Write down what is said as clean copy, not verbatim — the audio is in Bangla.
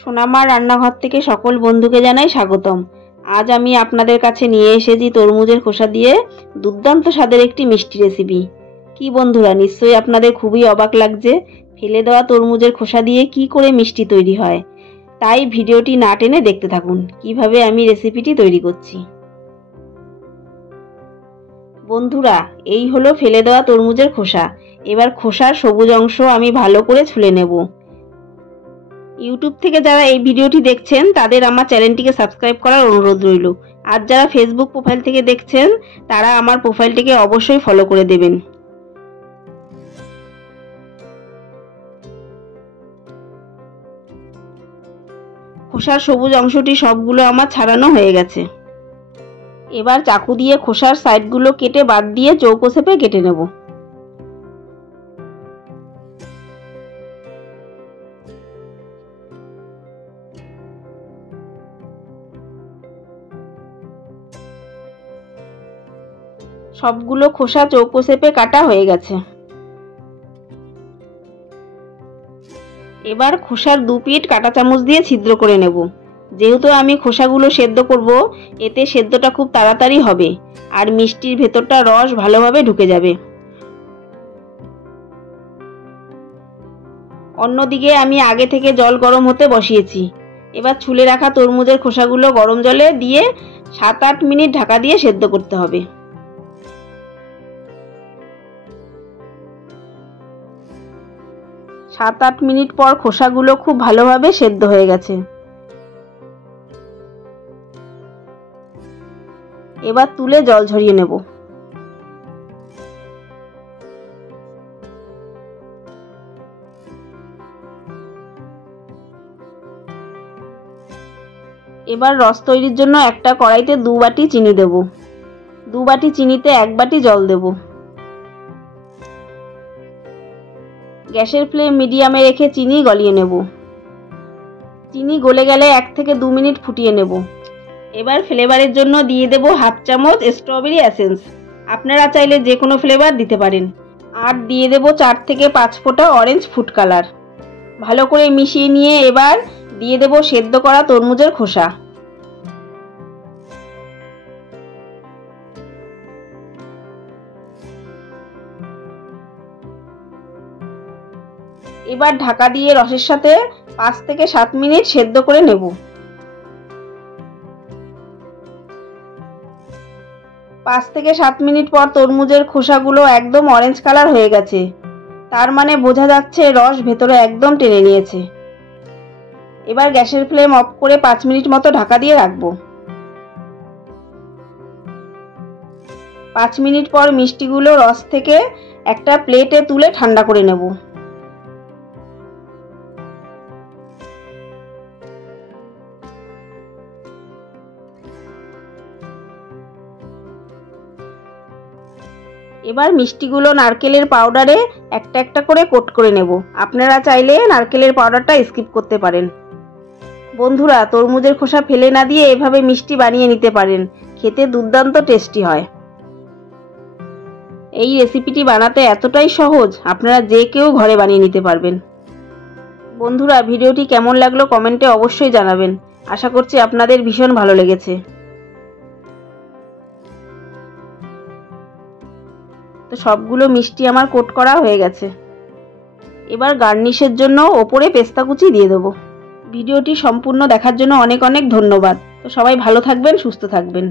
সোনামার রান্নাঘর থেকে সকল বন্ধুকে জানাই স্বাগতম। আজ আমি আপনাদের কাছে নিয়ে এসেছি তরমুজের খোসা দিয়ে দুর্দান্ত স্বাদের একটি মিষ্টি রেসিপি। কি বন্ধুরা, নিশ্চয়ই আপনাদের খুবই অবাক লাগছে ফেলে দেওয়া তরমুজের খোসা দিয়ে কি করে মিষ্টি তৈরি হয়। তাই ভিডিওটি না টেনে দেখতে থাকুন কিভাবে আমি রেসিপিটি তৈরি করছি। বন্ধুরা, এই হলো ফেলে দেওয়া তরমুজের খোসা। এবার খোসার সবুজ অংশ আমি ভালো করে ছুলে নেব। ইউটিউব থেকে যারা এই ভিডিওটি দেখছেন তাদের আমার চ্যানেলটিকে সাবস্ক্রাইব করার অনুরোধ রইল। আর যারা ফেসবুক প্রোফাইল থেকে দেখছেন তারা আমার প্রোফাইলটিকে অবশ্যই ফলো করে দেবেন। খোসার সবুজ অংশটি সবগুলো আমার ছাড়ানো হয়ে গেছে। এবার চাকু দিয়ে খোসার সাইডগুলো কেটে বাদ দিয়ে চৌকো শেপে কেটে নেব। সবগুলো খোসা চৌকো শেপে কাটা হয়ে গেছে। এবার খোসার দু পিঠ কাঁটা চামচ দিয়ে ছিদ্র করে নেব। যেহেতু আমি খোসাগুলো সেদ্ধ করব, এতে সেদ্ধটা খুব তাড়াতাড়ি হবে আর মিষ্টির ভেতরটা রস ভালোভাবে ঢুকে যাবে। অন্যদিকে আমি আগে থেকে জল গরম হতে বসিয়েছি। এবার ছুলে রাখা তরমুজের খোসাগুলো গরম জলে দিয়ে 7-8 মিনিট ঢাকা দিয়ে সেদ্ধ করতে হবে। সাত আট মিনিট পর খোসাগুলো খুব ভালোভাবে সেদ্ধ হয়ে গেছে। এবার তুলে জল ঝরিয়ে নেব। এবার রস তৈরির জন্য একটা কড়াইতে 2 বাটি চিনি দেব। 2 বাটি চিনিতে 1 বাটি জল দেব। গ্যাসের ফ্লেম মিডিয়ামে রেখে চিনি গলিয়ে নেব। চিনি গলে গেলে 1 থেকে 2 মিনিট ফুটিয়ে নেব। এবার ফ্লেভারের জন্য দিয়ে দেব 1/2 চামচ স্ট্রবেরি এসেন্স। আপনারা চাইলে যে কোনো ফ্লেভার দিতে পারেন। আর দিয়ে দেব 4 থেকে 5 ফোঁটা অরেঞ্জ ফুড কালার। ভালো করে মিশিয়ে নিয়ে এবার দিয়ে দেব সেদ্ধ করা তরমুজের খোসা। এবার ঢাকা দিয়ে রসের সাথে 5 থেকে 7 মিনিট সেদ্ধ করে নেব। 5 থেকে 7 মিনিট পর তরমুজের খোসাগুলো একদম অরেঞ্জ কালার হয়ে গেছে। তার মানে বোঝা যাচ্ছে রস ভেতরে একদম টেনে নিয়েছে। এবার গ্যাসের ফ্লেম অফ করে 5 মিনিট মতো ঢাকা দিয়ে রাখবো। 5 মিনিট পর মিষ্টিগুলো রস থেকে একটা প্লেটে তুলে ঠান্ডা করে নেব। এবার মিষ্টিগুলো নারকেলের পাউডারে একটা একটা করে কোট করে নেব। আপনারা চাইলে নারকেলের পাউডারটা স্কিপ করতে পারেন। বন্ধুরা, তরমুজের খোসা ফেলে না দিয়ে এভাবে মিষ্টি বানিয়ে নিতে পারেন। খেতে দুর্দান্ত টেস্টি হয়। এই রেসিপিটি বানাতে এতটাই সহজ, আপনারা যে কেউ ঘরে বানিয়ে নিতে পারবেন। বন্ধুরা, ভিডিওটি কেমন লাগলো কমেন্টে অবশ্যই জানাবেন। আশা করছি আপনাদের ভীষণ ভালো লেগেছে। তো সবগুলো মিষ্টি আমার কোট করা হয়ে গেছে। এবার গার্নিশের জন্য ওপরে পেস্তা কুচি দিয়ে দেবো। ভিডিওটি সম্পূর্ণ দেখার জন্য অনেক অনেক ধন্যবাদ। তো সবাই ভালো থাকবেন, সুস্থ থাকবেন।